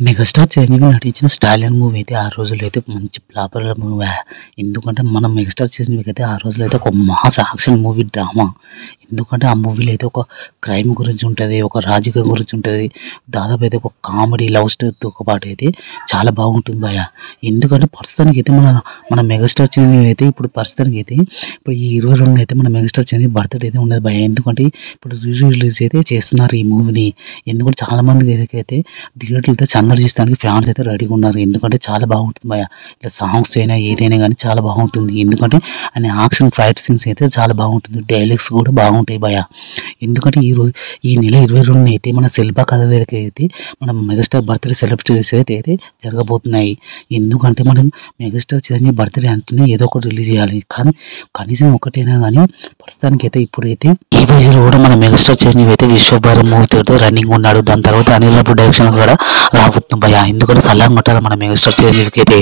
Megastar Chiranjeevi నటించిన 'stallion' movie అయితే ఆ రోజుల్లో అయితే మంచి ఫ్లాపర్ మూవీ. ఎందుకంటే మన మెగాస్టార్ చిరంజీవికి అయితే ఆ రోజుల్లో అయితే ఒక మాస్ యాక్షన్ మూవీ డ్రామా. ఎందుకంటే ఆ మూవీలో అయితే ఒక క్రైమ్ గురించి ఉంటది. ఒక రాజకీయం గురించి ఉంటది. దాదాపు అయితే ఒక కామెడీ లవ్ స్టోరీతో పాటు అయితే చాలా బాగుంటుంది భయ్యా. ఎందుకంటే ప్రస్తుతానికైతే మన మెగాస్టార్ చిరంజీవి అయితే ఇప్పుడు ప్రస్తుతానికైతే ఇప్పుడు ఈ 22 అయితే మన మెగాస్టార్ చిరంజీవి బర్త్‌డే అయితే ఉన్నది భయ్యా. ఎందుకంటే ఇప్పుడు రిలీజ్ అయితే చేస్తున్నారు ఈ మూవీని. ఎందుకంటే చాలా మందికి అయితే థియేటర్‌లతో సందర్శిస్తానికి ఫ్యాన్స్ అయితే రెడీగా ఉన్నారు. ఎందుకంటే చాలా బాగుంటుంది భయ్యా. ఇట్లా సాంగ్స్ అయినా ఏదైనా గానీ చాలా బాగుంటుంది. ఎందుకంటే ఆయన యాక్షన్ ఫైట్ సీన్స్ అయితే చాలా బాగుంటుంది. డైలాగ్స్ కూడా బాగుంటాయి భయ్యా. ఎందుకంటే ఈ నెల 22న అయితే మన శిల్ప కథ వేదిక అయితే మనం మెగాస్టార్ బర్త్‌డే సెలబ్రేషన్స్ అయితే జరగబోతున్నాయి. ఎందుకంటే మనం మెగాస్టార్ చిరంజీవి బర్త్‌డే అంటేనే ఏదో ఒకటి రిలీజ్ చేయాలి. కానీ కనీసం ఒకటైనా గానీ ప్రస్తుతానికైతే ఇప్పుడైతే ఈ వయసులో కూడా మన మెగాస్టార్ చిరంజీవి అయితే విశ్వభారం మూవీ తోటి రన్నింగ్ ఉన్నాడు. దాని తర్వాత అనిల్ రావిపూడి డైరెక్షన్ కూడా రాబోతుంది భయ్యా. ఎందుకంటే సల్లాగా కొట్టాలి మన మెగాస్టార్ చిరంజీవికి అయితే.